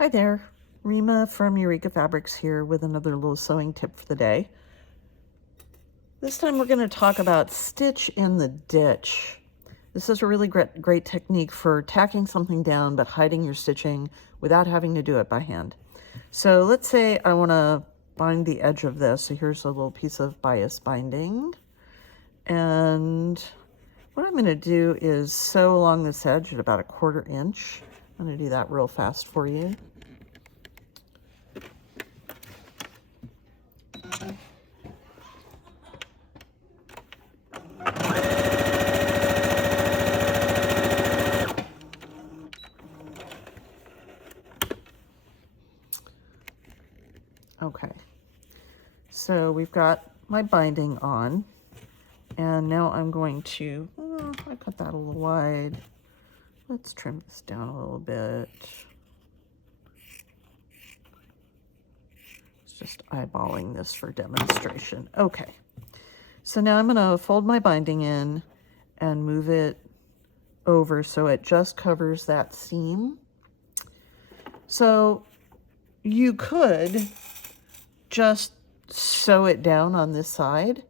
Hi there, Rima from Eureka Fabrics here with another little sewing tip for the day. This time we're going to talk about stitch in the ditch. This is a really great technique for tacking something down but hiding your stitching without having to do it by hand. So let's say I want to bind the edge of this. So here's a little piece of bias binding. And what I'm going to do is sew along this edge at about 1/4 inch. I'm going to do that real fast for you. Okay, so we've got my binding on, and now I'm going to, I cut that a little wide. Let's trim this down a little bit. It's just eyeballing this for demonstration. Okay, so now I'm gonna fold my binding in and move it over so it just covers that seam. So you could just sew it down on this side,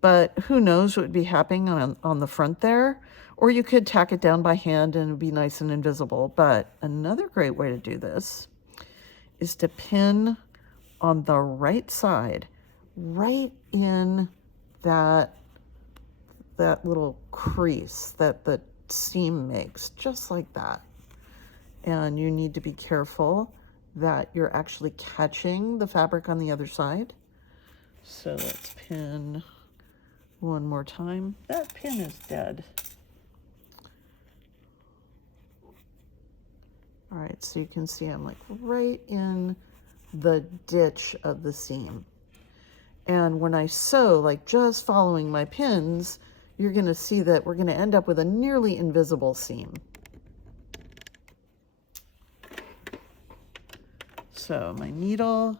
but who knows what would be happening on the front there, or you could tack it down by hand and it'd be nice and invisible. But another great way to do this is to pin on the right side, right in that little crease that the seam makes, just like that. And you need to be careful that you're actually catching the fabric on the other side. So let's pin one more time. That pin is dead. All right, so you can see I'm like right in the ditch of the seam. And when I sew, like just following my pins, you're gonna see that we're gonna end up with a nearly invisible seam. So my needle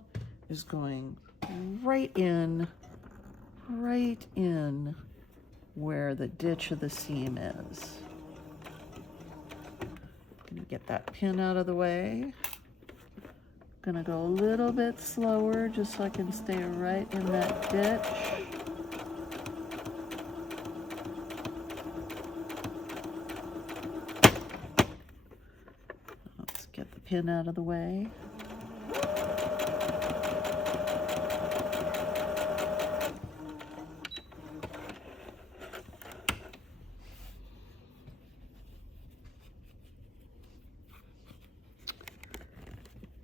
is going right in where the ditch of the seam is. Gonna get that pin out of the way. Gonna go a little bit slower just so I can stay right in that ditch. Let's get the pin out of the way.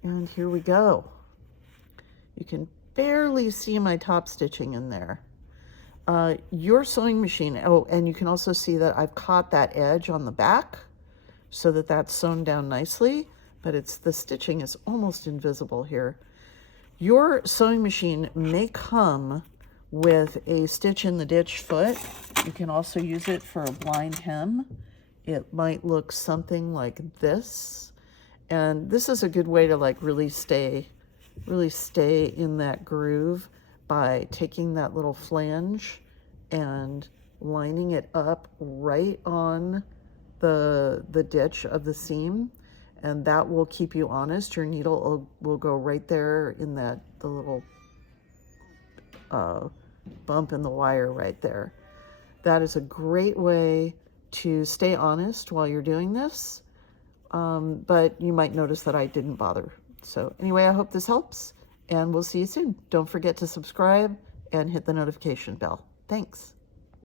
And here we go. You can barely see my top stitching in there. Your sewing machine, oh, and you can also see that I've caught that edge on the back so that that's sewn down nicely, but the stitching is almost invisible here. Your sewing machine may come with a stitch in the ditch foot. You can also use it for a blind hem. It might look something like this. And this is a good way to like really stay in that groove by taking that little flange and lining it up right on the ditch of the seam, and that will keep you honest. Your needle will go right there in the little bump in the wire right there. That is a great way to stay honest while you're doing this. But you might notice that I didn't bother. So anyway, I hope this helps, and we'll see you soon. Don't forget to subscribe and hit the notification bell. Thanks.